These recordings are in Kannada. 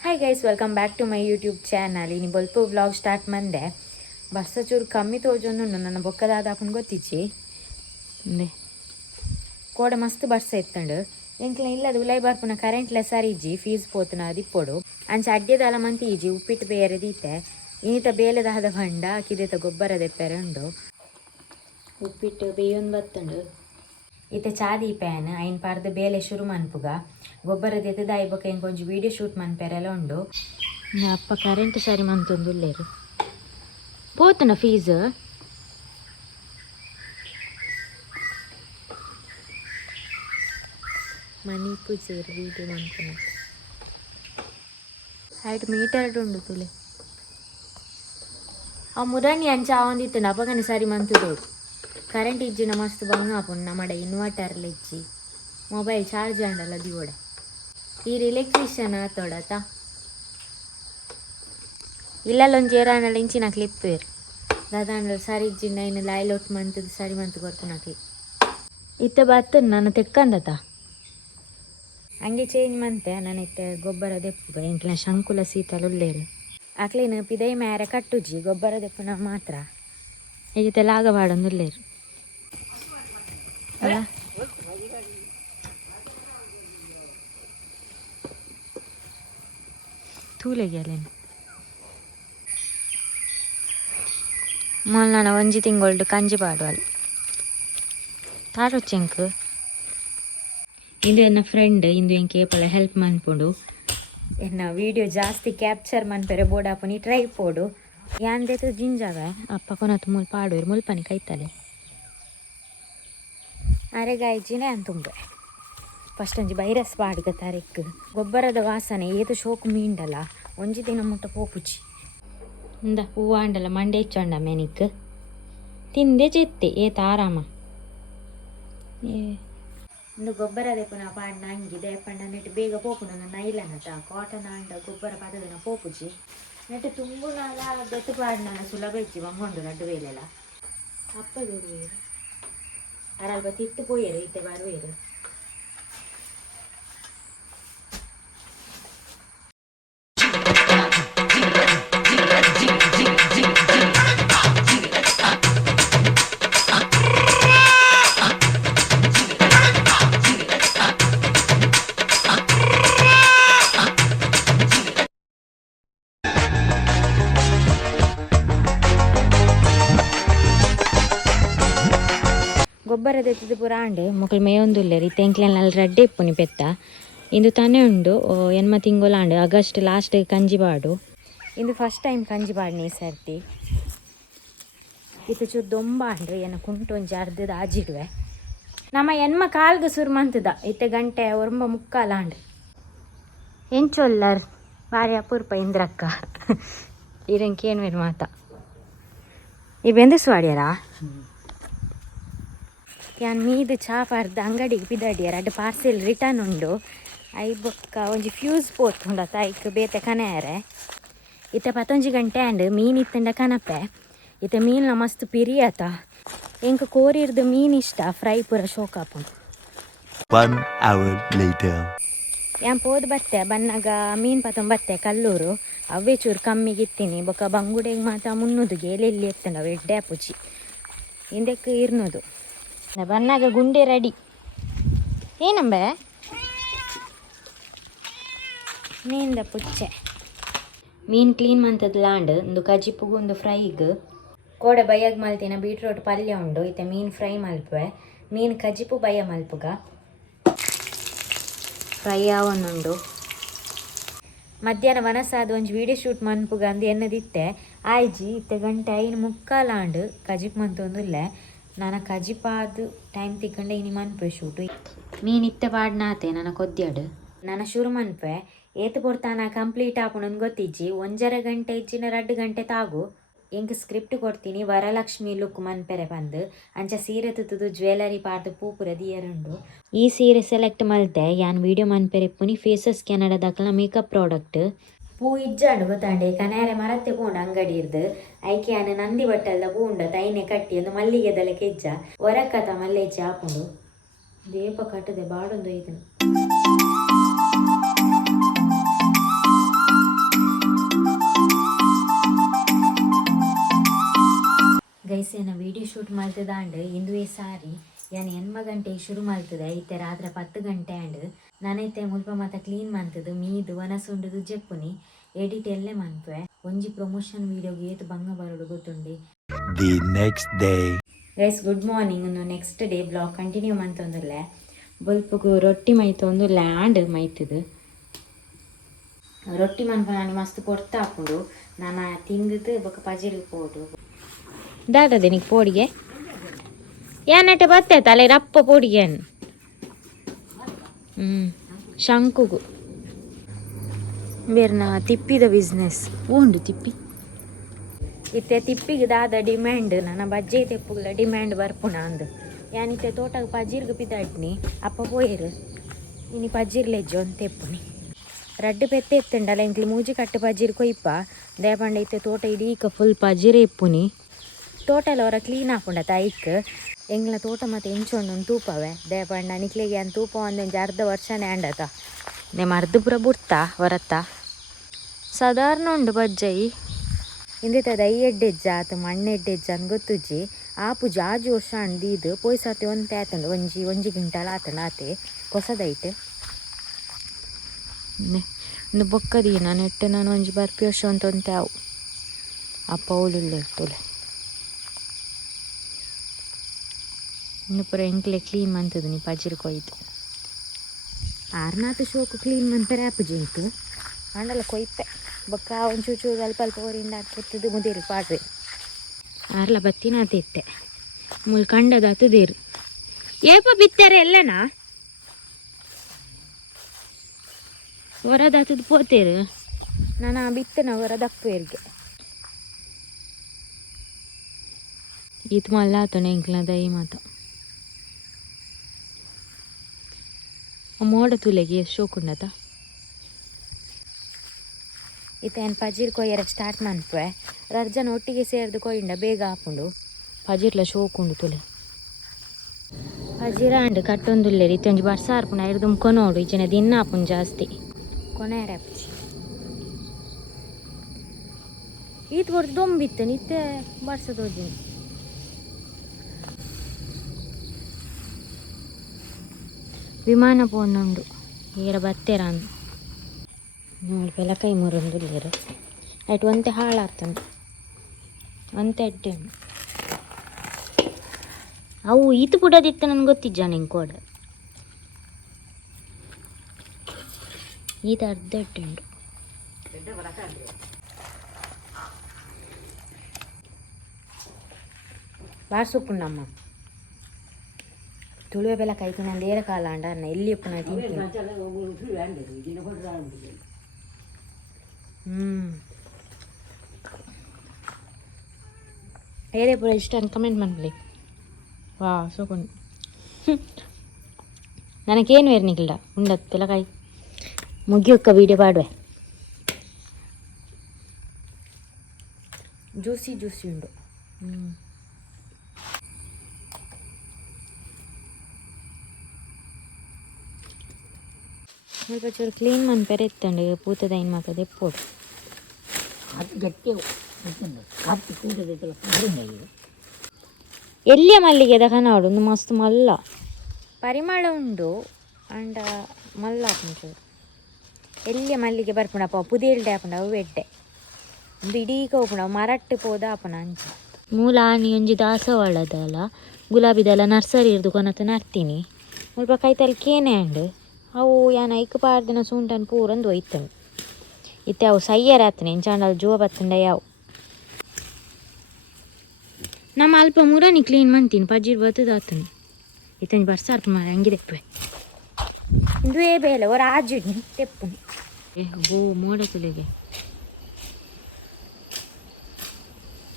Hi guys, welcome back to my YouTube channel. ಇನ್ನು ಬೊಲ್ಪ ವ್ಲಾಗ್ ಸ್ಟಾರ್ಟ್ ಮಂದೆ ಬರ್ಸ ಚೂರು ಕಮ್ಮಿ ತೋಜೊಂದುಂಡು ನನ್ನ ಬೊಕ್ಕದಾದ ಹಾಕೊಂಡು ಗೊತ್ತಿಚ್ಚಿ ಕೋಡೆ ಮಸ್ತ್ ಬರ್ಸ ಎತ್ತಂಡು ಎಂಕ್ಲ ಇಲ್ಲದು ಉಲೈ ಬರ್ಪುನ ಕರೆಂಟ್ಲೆ ಸರಿಜ್ಜಿ ಫೀಸ್ ಪೋತುನ ದಿಪ್ಪೊಡು ಅಂಚ ಅಡ್ಡೆದಾಲ ಮಂತಿ ಈಜಿ ಉಪ್ಪಿಟ್ಟು ಬೇರೆ ದೀತೆ ಇನ್ನಿತ ಬೇಲೆ ದಾದ ಬಂಡ ಕಿದೇತ ಗೊಬ್ಬರ ದೆಪ್ಪೆರೆ ಉಂಡು ಉಪ್ಪಿಟ್ಟು ಬೇಯೊಂದು ಬತ್ತುಂಡು ಇತ್ತೆ ಚಾದಿ ಪ್ಯಾನ್ ಐನ್ ಪಾರ್ದು ಬೇಲೆ ಶುರು ಮನ್ಪುಗ ಗೊಬ್ಬರ ದೆತ್ತದ ಐಬೊಕ ಇಂಕೊಂಚು ವೀಡಿಯೋ ಶೂಟ್ ಮನ್ಪೆರೆಲ್ಲ ಉಂಡು ಅಪ್ಪ ಕರೆಂಟ್ ಸರಿ ಮಂತೊಂದುಲ್ಲೇರು ಪೋತುನ ಫೀಸ್ ಮನಿ ಪೂಜೆರು ವೀಡಿಯೋ ಮನ್ಪುನ ಹೈಟ್ ಮೀಟರ್ ಉಂಡು ತುಲೆ ಆ ಮುರಾಣಿ ಅಂಚ ಆವಂದಿತ್ತು ಅಪಗನೆ ಸರಿ ಮಂತುದು ಕರೆಂಟ್ ಇಜ್ಜಿನ ಮಸ್ತ್ ಬಂಗ ಆಪುಂಡು ನಮ್ಮಡೆ ಇನ್ವರ್ಟರ್ಲ ಇಜ್ಜಿ ಮೊಬೈಲ್ ಚಾರ್ಜ್ ಅಂಡಲ್ಲ ದಿವೋಡೆ ಈರು ಎಲೆಕ್ಟ್ರಿಷಿಯನ್ ಆತೋಡತ ಇಲ್ಲಲ್ಲೊಂದು ಏರಾಂಡಲ ಇಂಚಿನ ಕ್ಲಿಪ್ ಬೇರು ದಾದಾಂಡಲು ಸರಿ ಇಜ್ಜಿನ ಇನ್ನು ಲೈಲೊಟ್ಟು ಮಂತದ್ದು ಸರಿ ಮಂತು ಕೊರ್ಪುನಕ್ಲಿ ಇತ್ತೆ ಬತ್ತ ನಾನು ತೆಕ್ಕಂದತ ಹಂಗೆ ಚೇಂಜ್ ಮಂತೆ ನಾನು ಇತ್ತೆ ಗೊಬ್ಬರ ದೆಪ್ಪುಗ ಎಂಕ್ಲ ಶಂಕುಲ ಸೀತಲು ಉಳ್ಳೇರು ಅಕ್ಲೇನು ಪಿದೈ ಮ್ಯಾರೆ ಕಟ್ಟುಜಿ ಗೊಬ್ಬರ ದೆಪ್ಪುನ ಮಾತ್ರ ಹೀಗಿತ್ತೆ ಲಾಗಬಾಡೊಂದುಲ್ಲೇರು ಅಲ್ಲ ತೂಲೆಗೆಲೇನು ಮೊನ್ನ ಒಂಜಿ ತಿಂಗೊಳ್ಡು ಕಂಜಿ ಪಾಡುವಲ್ ತಾರೊಚ್ಚೆಂಕ್ ಇಂದು ಎನ್ನ ಫ್ರೆಂಡ್ ಇಂದು ಎಂಕೆ ಏಪಲ ಹೆಲ್ಪ್ ಮನ್ಪುಂಡು ಎನ್ನ ವೀಡಿಯೋ ಜಾಸ್ತಿ ಕ್ಯಾಪ್ಚರ್ ಮನ್ಪೆರೆ ಬೋಡಾಪುನಿ ಟ್ರೈ ಪೋಡು ಯಾಂದೆತು ಜಿಂಜಾಗ ಅಪ್ಪ ಕೊನತು ಮುಲ್ಪ ಪಾಡುವೆರು ಮುಲ್ಪನಿ ಕೈತಲೆ ಅರೆಗಾಯ್ಜಿನೇ ಅಂತುಂಬೆ ಫಸ್ಟ್ ಒಂಜಿ ಬೈರಸ್ ಪಾಡ್ಗ ತಾರೆಕ್ ಗೊಬ್ಬರದ ವಾಸನೆ ಏತು ಶೋಕು ಮೀಂಡಲ ಒಂಜಿ ದಿನ ಮುಟ್ಟ ಪೋಪುಜಿ ಇಂದ ಹೂವು ಅಂಡಲ ಮಂಡೆ ಇಚ್ಚೊಂಡ ಮೆನಿಕ್ ತಿಂದೆ ಚೆತ್ತೆ ಏತ ಆರಾಮ ಇಂದು ಗೊಬ್ಬರ ದೆಪ್ಪುನ ಪಾಡ್ನ ಅಂಗಿ ದೇಪಂಡ ನೆಟ್ಟು ಬೇಗ ಪೋಪುನ ನನ್ನ ಐಲನಟ ಕಾಟನ್ ಅಂಡ ಗೊಬ್ಬರ ಪದದನ ಪೋಪುಜಿ ನೆಟ್ಟು ತುಂಬುನಾಲ ಬೆಟ್ಟು ಪಾಡ್ನ ಸುಲಭ ಇಜ್ಜಿ ಬಂಗೊಂಡು ಲಡ್ಡು ಬೇಲೆಲ ಅಪ್ಪ ದೂರುವೇರು ಅರಲ್ಪ ತಿಟ್ಟು ಪೋಯರು ಇತ್ತೆ ಬರುವೇರು ಗೊಬ್ಬರ ತೆತ್ತಿದ್ದು ಪೂರ ಆಂಡೆ ಮೊಕಲ್ ಮೇಯೊಂದುಲ್ಲೇರು ಇತ್ತೆ ಎಂಕ್ಲೆನಲ್ಲಿ ರಡ್ಡೆ ಇಪ್ಪುನಿ ಪೆತ್ತ ಇಂದು ತಾನೇ ಉಂಡು ಎನ್ಮ ತಿಂಗೊಲಾಂಡು ಆಗಸ್ಟ್ ಲಾಸ್ಟ್ ಕಂಜಿ ಪಾಡು ಇಂದು ಫಸ್ಟ್ ಟೈಮ್ ಕಂಜಿ ಪಾಡ್ನಿ ಈ ಸರ್ತಿ ಇತ್ತು ಚೂರು ದೊಂಬ ಅಂಡ್ರೆ ಏನ ಕುಂಟು ಒಂಜಿ ಅರ್ಧದ ಆಜಿಡುವೆ ನಮ್ಮ ಎನ್ಮ ಕಾಲ್ಗೆ ಸುರು ಮಂತದ ಇತ್ತೆ ಗಂಟೆ ಒರ್ಂಬ ಮುಕ್ಕಾಲಾಂಡು ಎಂಚೊಲ್ಲರ್ ಭಾರಿ ಅಪೂರ್ಪ ಇಂದ್ರಕ್ಕ ಇರಂಕೇನು ಬೇರು ಮಾತ ಈ ಬೆಂದಿಸ್ವಾಡ್ಯಾರಾ ಯಾನ್ ಮೀದು ಚಾಪಾರ್ದು ಅಂಗಡಿಗೆ ಪಿದಾಡಿಯಾರ ಅಡ್ಡ ಪಾರ್ಸೆಲ್ ರಿಟರ್ನ್ ಉಂಡು ಐ ಬೊಕ್ಕ ಒಂಜಿ ಫ್ಯೂಸ್ ಪೋತುಂಡ ತಾಯ್ಕ್ ಬೇತೆ ಕನೆಯಾರೆ ಇತ್ತೆ 11 ಗಂಟೆ ಆಂಡ್ ಮೀನು ಇತ್ತಂಡ ಕನಪೆ ಇತ್ತೆ ಮೀನ್ಲ ಮಸ್ತ್ ಪಿರಿಯತ ಎಂಕ್ ಕೋರಿರ್ದು ಮೀನು ಇಷ್ಟ ಫ್ರೈ ಪೂರ ಶೋಕಾಪುಂಡು ಯಾನ್ ಪೋದು ಬತ್ತೆ ಬನ್ನಾಗ ಮೀನು ಪತೊಂದು ಬತ್ತೆ ಕಲ್ಲೂರು ಅವೇ ಚೂರು ಕಮ್ಮಿಗಿತ್ತೀನಿ ಬೊಕ್ಕ ಬಂಗುಡೆಗೆ ಮಾತ ಮುನ್ನೂದುಗೆ ಎಲ್ಲಿ ಎತ್ತಂಡ ಎಡ್ಡೆ ಆಪುಜಿ ಹಿಂದಕ್ಕೆ ಇರ್ನೋದು ಬನ್ನಾಗ ಗುಂಡೆ ರೆಡಿ ಏನಂಬೆ ಮೀನ್ದ ಪುಚ್ಚೆ ಮೀನು ಕ್ಲೀನ್ ಮಂತದ ಲಾಂಡ್ ಒಂದು ಕಜಿಪ್ಪುಗು ಒಂದು ಫ್ರೈಗ್ ಕೋಡೆ ಬಯ್ಯಾಗ ಮಲ್ತಿನ ಬೀಟ್ರೋಟ್ ಪಲ್ಯ ಉಂಡು ಇತ್ತೆ ಮೀನು ಫ್ರೈ ಮಲ್ಪುವೆ ಮೀನು ಕಜಿಪ್ಪು ಬಯ್ಯ ಮಲ್ಪುಗ ಫ್ರೈ ಆವೊಂದುಂಡು ಮಧ್ಯಾಹ್ನ ಮನಸ್ಸಾದ ಒಂಜಿ ವೀಡಿಯೋ ಶೂಟ್ ಮನ್ಪುಗ ಅಂದು ಎನ್ನದಿತ್ತೆ ಆಯ್ಜಿ ಇತ್ತೆ ಗಂಟೆ 5:45 ಕಜಿಪ್ ಮಂತೊಂದುಲ್ಲೆ ನಾನು ಕಜಿಪಾದು ಟೈಮ್ ತಿಕ್ಕಂಡೆ ಇನಿ ಮನ್ಪೆ ಶೂಟು ಮೀನು ಇತ್ತೆ ಪಾಡ್ನಾತೆ ನನ್ನ ಕೊದ್ಯಾಡು ನಾನು ಶುರು ಮನ್ಪೆ ಏತು ಪೊರ್ತಾನ ಕಂಪ್ಲೀಟ್ ಆಪುಣಂದು ಗೊತ್ತಿಜ್ಜಿ 1.5 ಗಂಟೆ ಇಜ್ಜಿನ 2 ಗಂಟೆ ತಾಗು ಎಂಕ್ ಸ್ಕ್ರಿಪ್ಟ್ ಕೊಡ್ತೀನಿ ವರಲಕ್ಷ್ಮಿ ಲುಕ್ ಮನ್ಪೆರೆ ಬಂದು ಅಂಚ ಸೀರೆ ತುತ್ತುದು ಜ್ಯುವೆಲರಿ ಪಾರ್ದು ಪೂಪುರ ದಿಯರುಂಡು ಈ ಸೀರೆ ಸೆಲೆಕ್ಟ್ ಮಲ್ತೆ ಯಾನ್ ವೀಡಿಯೋ ಮನ್ಪೆರೆ ಪುನಿ ಫೇಸಸ್ ಕೆನಡಾದಕ್ಲ ಮೇಕಪ್ ಪ್ರಾಡಕ್ಟ್ ಪೂ ಇಜ್ಜಾಂಡು ಗೊತ್ತಾಂಡೆ ಕನೆಯಾರೆ ಮರತ್ತೆ ಪೂಂಡು ಅಂಗಡಿ ಇರ್ದು ಐಕೆ ಆನೆ ನಂದಿ ಬಟ್ಟಲ್ದ ಪೂಂಡ ತೈನೆ ಕಟ್ಟಿ ಒಂದು ಮಲ್ಲಿಗೆ ದಲಕ್ಕೆ ಇಜ್ಜ ಹೊರಕ್ಕತ ಮಲ್ಲೆ ಇಜ್ಜ ಹಾಕೊಂಡು ದೀಪ ಕಟ್ಟದೆ ಬಾಡೊಂದು ಇದನ್ನು ಶೂಟ್ ಮಾಡ್ತದಾಂಡು ಇಂದುವೇ ಸಾರಿ ಯಾನು 8 ಗಂಟೆಗೆ ಶುರು ಮಾಡ್ತದೆ ಇತ್ತೆ ರಾತ್ರಿ 10 ಗಂಟೆ ಆಂಡ್ ನನೈತೆ ಮುಲ್ಪ ಮಾತ ಕ್ಲೀನ್ ಮಾಡ್ತದೆ ಮೀದು ವನಸುಂಡು ಜೆಪ್ಪುನಿ ಎಡಿಟ್ ಎಲ್ಲೇ ಮನ್ಪೆ ಒಂಜಿ ಪ್ರಮೋಷನ್ ವಿಡಿಯೋಗೆ ಏತು ಬಂಗ ಬರೋಡು ಗೊತ್ತುಂಡಿ the next day guys good morning ಇನ್ನು ನೆಕ್ಸ್ಟ್ ಡೇ ಬ್ಲಾಗ್ ಕಂಟಿನ್ಯೂ ಮಂತೊಂದುಲ್ಲೆ ಬೊಲ್ಪುಗು ರೊಟ್ಟಿ ಮೈತೊಂದು ಲ್ಯಾಂಡ್ ಮೈತದು ರೊಟ್ಟಿ ಮನ್ಪ ನಾನು ಮಸ್ತ್ ಕೊಡ್ತಾ ಹಾಕೊಂಡು ನಾನು ತಿಂದಿದ್ದು ಬೊಕ್ಕ ಪಜಿರಿಗೆ ಪೋಡು ದಾದದೆ ನಿಕ್ ಪೋಡಿಗೆ ಏನಟ್ಟೆ ಬತ್ತೆ ತಲೆ ರಪ್ಪ ಪೋಡಿಗೆ ಶಂಕುಗು ಬೇರೆ ತಿಪ್ಪಿದ ಬಿಸ್ನೆಸ್ ಉಂಡು ತಿಪ್ಪಿ ಇತ್ತೆ ತಿಪ್ಪಿಗೆ ದಾದ ಡಿಮ್ಯಾಂಡ್ ನನ್ನ ಬಜ್ಜೆ ತೆಪ್ಪುಗಳ ಡಿಮ್ಯಾಂಡ್ ಬರ್ಪುಣ ಅಂದು ಯಾನಿತ್ತೆ ತೋಟಗೆ ಪಜೀರ್ಗೆ ಪಿದಾಡ್ನಿ ಅಪ್ಪ ಪೋಯಿರು ಇನಿ ಪಜೀರ್ಲೆಜ್ಜು ಅಂತ ತೆಪ್ಪುನಿ ರಡ್ಡು ಪೆತ್ತೆ ಎತ್ತಂಡಲ್ಲ ಎಂಕ್ಲಿ ಮೂಜಿ ಕಟ್ಟು ಪಜೀರ್ ಕೊಯ್ಪ ದೇಪಂಡ ಇತ್ತೆ ತೋಟ ಇಡೀಕ ಫುಲ್ ಪಜೀರೇ ಇಪ್ಪುನಿ ತೋಟ ಎಲ್ಲ ಅವರ ಕ್ಲೀನ್ ಹಾಕೊಂಡ ತಾಯಿಕ್ ಎಂಗ್ಲ ತೋಟ ಮತ್ತು ಎಂಚೊಂಡು ತೂಪವೆ ದೇಪಂಡ ನಿಕ್ಲಿಗೆ ಅಂತ ತೂಪ ಒಂದೊಂದು ಅರ್ಧ ವರ್ಷನೇ ಆಂಡತ ನೆ ಮರ್ದು ಪುರ ಬುಡ್ತಾ ಹೊರತ್ತ ಸಾಧಾರಣ ಉಂಡು ಬಜ್ಜೈ ಇಂದಿತ್ತ ದೈ ಎಡ್ಡೆಜ್ಜ ಆತು ಮಣ್ಣೆಡ್ಡೆಜ್ಜ ಅಂತ ಗೊತ್ತುಜ್ಜಿ ಆಪು ಜಾಜು ವರ್ಷ ಅಂದಿದ್ದು ಪೋಯ್ ಸಾತಿ ಒಂತೆ ಆತಂಡು ಒಂಜಿ ಗಿಂಟಾಳ ಆತಂಡು ಆತೆ ಹೊಸದೈಟ್ ಇನ್ನು ಬೊಕ್ಕದಿ ನಾನು ಎಟ್ಟೆ ನಾನು ಒಂಜಿ ಬರ್ಪಿ ವರ್ಷ ಅಂತ ಒಂತೆ ಅವು ಅಪ್ಪ ಉಳ್ಳುಳ್ಳು ಇರ್ತುಲೆ ಇನ್ನು ಪುರ ಎಂಕ್ಲೆ ಕ್ಲೀನ್ ಮಂತದು ನೀ ಪಜಿರ್ ಕೊಯ್ತು ಆರ್ನಾಥ ಶೋಕು ಕ್ಲೀನ್ ಮಂತಾರೆ ಆಪು ಜೈತು ಅಂಡಲ್ಲ ಕೊಯ್ಪೆ ಬೊಕ್ಕ ಒಂಚೂಚು ಅಲ್ಪ ಅಲ್ಪ ಹೊರಿಂದ ಹಾಕ್ಕೊತ್ತದು ಮುದಿರು ಪಾಡ್ರಿ ಆರ್ಲ ಬತ್ತಿನಾತ ಇತ್ತೆ ಮುಲ್ ಕಂಡದ ಹತ್ತದೇರು ಏಪ ಬಿತ್ತಾರೆ ಎಲ್ಲನಾ ಹೊರದ ಹತ್ತದು ಪೋತೇರು ನಾನು ಬಿತ್ತನ ಹೊರದಪ್ಪೇರ್ಗೆ ಈತ್ ಮಲ್ಲ ಆತಣ ಎಂಕ್ಲ ದೈ ಮಾತ ಮೋಡ ತುಲೆಗೆ ಶೋಕುಂಡತ ಇತ್ತೇನು ಪಜೀರ್ ಕೊಯ್ಯರ ಸ್ಟಾರ್ಟ್ ಮಾಡ್ಪೆ ರರ್ಜನ ಒಟ್ಟಿಗೆ ಸೇರಿದು ಕೊಯ್ಯಿಂದ ಬೇಗ ಹಾಕೊಂಡು ಪಜೀರ್ಲ ಶೋಕುಂಡು ತುಲೆ ಪಜೀರ ಅಂಡು ಕಟ್ಟೊಂದುಲ್ಲೇರಿ ಇತ್ತೊಂಜಿ ಬರ್ಸ ಹಾರ್ಪುಣ ಇರ್ದು ಕೊನೋಡು ಈಚೆನೆ ದಿನ ಹಾಪುಂಡು ಜಾಸ್ತಿ ಕೊನೆಯರ ಅಪ್ಪಿ ಈತ್ ಹೊಡ್ದು ದೊಂಬಿತ್ತು ನಿತ್ತೆ ಬರ್ಸದೋದಿನಿ ವಿಮಾನ ಪೋನುಂಡು ಏರ ಬತ್ತೇರ ಅಂದು ನೋಡ್ಪೆಲ್ಲ ಕೈ ಮುರೊಂದುಲ್ಲೇರು ಆಯ್ತು ಒಂತೆ ಹಾಳಾಗ್ತಂಡು ಒಂತೆ ಅಡ್ಡೆ ಅವು ಈತು ಪುಡದಿತ್ತ ನನ್ಗೆ ಗೊತ್ತಿಜ್ಜ ನಿಂಗೆ ಕೋಡ ಈತ ಅರ್ಧ ಅಡ್ಡೆ ಉಂಡು ಬಾರ್ಸೊಪ್ಪುಂಡಮ್ಮ ತುಳುವೆ ಬೆಲ್ಲ ಕೈತಿ ನಂದು ಏರ ಕಾಲ ಅಂಡ ಅನ್ನ ಎಲ್ಲಿ ಉಪ್ಪು ನಾ ತಿಂತೀನಿ ಏರೇ ಪೂರ ಇಷ್ಟ ಅಂತ ಕಮೆಂಟ್ ಮಾಡ್ಲಿ ವಾ ಸೋಕೊಂಡು ನನಗೇನು ಏರ್ನಿಗಿಲ್ಲ ಉಂಡತ್ ಬೆಲಕಾಯಿ ಮುಗಿಯೊಕ್ಕ ವೀಡಿಯೋ ಪಾಡುವೆ ಜ್ಯೂಸಿ ಜ್ಯೂಸಿ ಉಂಡು ಸ್ವಲ್ಪ ಚೂರು ಕ್ಲೀನ್ ಮನ್ಪೆರೆ ಎತ್ತಂಡು ಪೂತದ ಏನು ಮಾತದೆ ಎಪ್ಪೋಡು ಎಲ್ಲಿಯ ಮಲ್ಲಿಗೆದ ಕನಾಡು ಒಂದು ಮಸ್ತ್ ಮಲ್ಲ ಪರಿಮಳ ಉಂಡು ಅಂಡ ಮಲ್ಲ ಆಪುಂಡು ಎಲ್ಲಿಯ ಮಲ್ಲಿಗೆ ಬರ್ಪುಣಪ್ಪ ಪುದೇಲ್ಡೆ ಆಪುಂಡು ಅವು ಎಡ್ಡೆ ಒಂದು ಇಡೀಕ ಹೋಪುಂಡು ಅವು ಮರಟ್ಟು ಪೋದ ಆಪುನ ಅಂಚ ಮೂಲ ಆನಿ ಒಂಜಿ ದಾಸವಾಳದಲ್ಲ ಗುಲಾಬಿದಲ್ಲ ನರ್ಸರಿ ಇರ್ದು ಕೊನತ ನರ್ತೀನಿ ಮುಲ್ಪ ಕೈತಲ್ಲಿ ಕೇನೆ ಅಂಡು ಅವು ಯಾನ ಐಕ್ ಪಾರ್ದಿನ ಸೂಂಟನ್ ಪೂರಂದು ಒಯ್ತನು ಇತ್ತೆ ಅವು ಸಯ್ಯರ ಆತನೆ ಇಂಚಾಂಡಲ್ ಜೋ ಬತ್ತಂಡ ಯಾವು ನಮ್ಮ ಅಲ್ಪ ಮುರಾನಿ ಕ್ಲೀನ್ ಮಾಡ್ತೀನಿ ಪಜ್ಜಿರ್ ಬತ್ತದ ಆತನು ಇತ್ತಂಜಿ ಬರ್ಸಾರ್ಪ ಮಾರ ಹಂಗೆ ತೆಪ್ಪೆ ಇಂದುವೇ ಬೇಲೆ ಹೊರ ಆಜಿಡ್ನಿ ತೆಪ್ಪು ಓ ಮೋಡ ತುಲೆಗೆ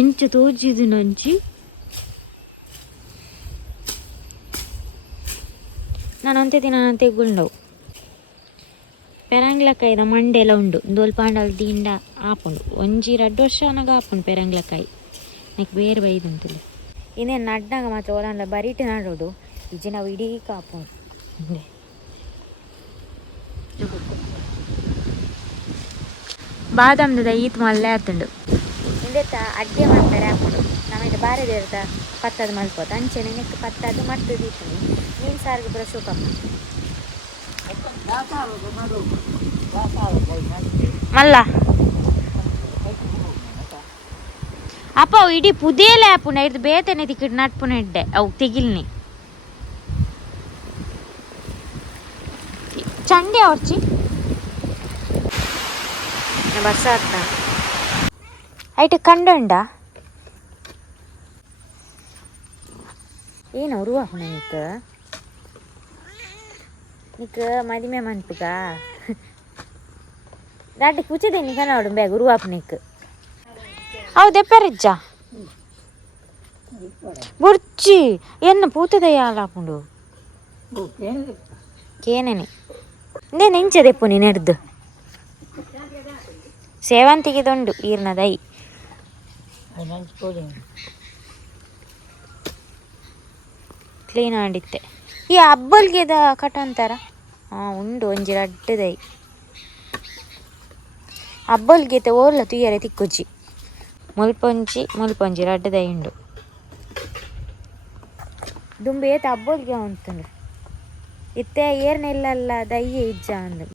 ಎಂಚ ತೋಜಿದು ನಂಚಿ ನಾನು ಅಂತೆ ದಿನ ನಾನು ತೆಗುಂಡವು ಪೆರಂಗ್ಲಕಾಯಿದ ಮಂಡೆಲ್ಲ ಉಂಡು ದೋಲ್ ಪಾಂಡಲ್ ದಿಂಡ ಆಪುಂಡು ಒಂಜಿ 2 ವರ್ಷ ನನಗ ಆಪುಂಡು ಪೆರಂಗ್ಲಕಾಯಿ ನನಗೆ ಬೇರೆ ಬೈದುಂಟು ಇನ್ನೇನು ನಡ್ನಾಗ ಮಾತ್ರ ಒಲ ಬರೀಟು ನಡೋಡು ಇಜ್ಜಿ ನಾವು ಇಡೀ ಕಾಪುಂಡು ಬಾದಾಮ್ದ ಈತ್ ಮಲ್ಲೆ ಆತುಂಡು ಇಂದೆತ್ತ ಅಡ್ಗೆ ಮಾಡ್ತಾರೆ ಹಾಕೊಂಡು ನಮಗೆ ಬಾರದೆ ಇರ್ತಾ ಪತ್ತದು ಮಲ್ಪೋದು ಅಂಚೆನೆ ನೆಕ್ ಪತ್ತದು ಮಟ್ಟದು ಇತ್ತು ಮೀನು ಸಾರಿಗೆ ಪುರ ಶೋಕಮ್ಮ ಮಲ್ಲ ಅಪ್ಪ ಅವು ಇಡೀ ಪುದೇಲೆ ಆಪುನ ಇದು ಬೇತನೆ ತಿಕ್ಕಿಟ್ಟು ನಟ್ಪುನ ಇಡ್ಡೆ ಅವು ತೆಗಿಲ್ನಿ ಚಂಡೆ ಅವ್ರಚಿ ಬಸ್ ಆಗ್ತಾ ಐಟ ಕಂಡುಂಡ ಏನು ಉರುವಾಪುನ ನೀಕ್ ಮದಿಮೆ ಮನ್ಪುಗ ದಾಟಿ ಕುಚಿದೆ ನೀ ಕನ್ನಡ ಬೇಗ ಉರುವಾಪುನಿಕ್ ಹೌದೆಪ್ಪರಿಜ್ಜ ಬುರ್ಚಿ ಎನ್ನ ಪೂತದಯ್ಯಾಲಾಪುಂಡು ಕೇನೇನೆ ಇಂದೇ ನೆಂಚದೆಪ್ಪು ನೀ ನೆಡ್ದು ಸೇವಂತಿಗೆದೊಂಡು ಈರ್ನ ದೈ ಕ್ಲೀನ್ ಆಂಡಿತ್ತೆ ಈ ಹಬ್ಬಲ್ಗೆದ ಕಟ ಅಂತಾರ ಉಂಡು ಒಂಜಿ ರಡ್ಡು ದೈ ಹಬ್ಬಲ್ಗೆತ ಓರ್ಲ ತುಯ್ಯರೆ ತಿಕ್ಕುಜಿ ಮುಲ್ಪೊಂಜಿ ರಡ್ಡು ದೈ ಉಂಡು ದುಂಬು ಏತ ಹಬ್ಬಲ್ಗೆ ಉಂತುಂಡು ಇತ್ತೆ ಏರ್ನೆಲ್ಲಲ್ಲ ದಯ್ಯೆ ಇಜ್ಜ ಅಂದು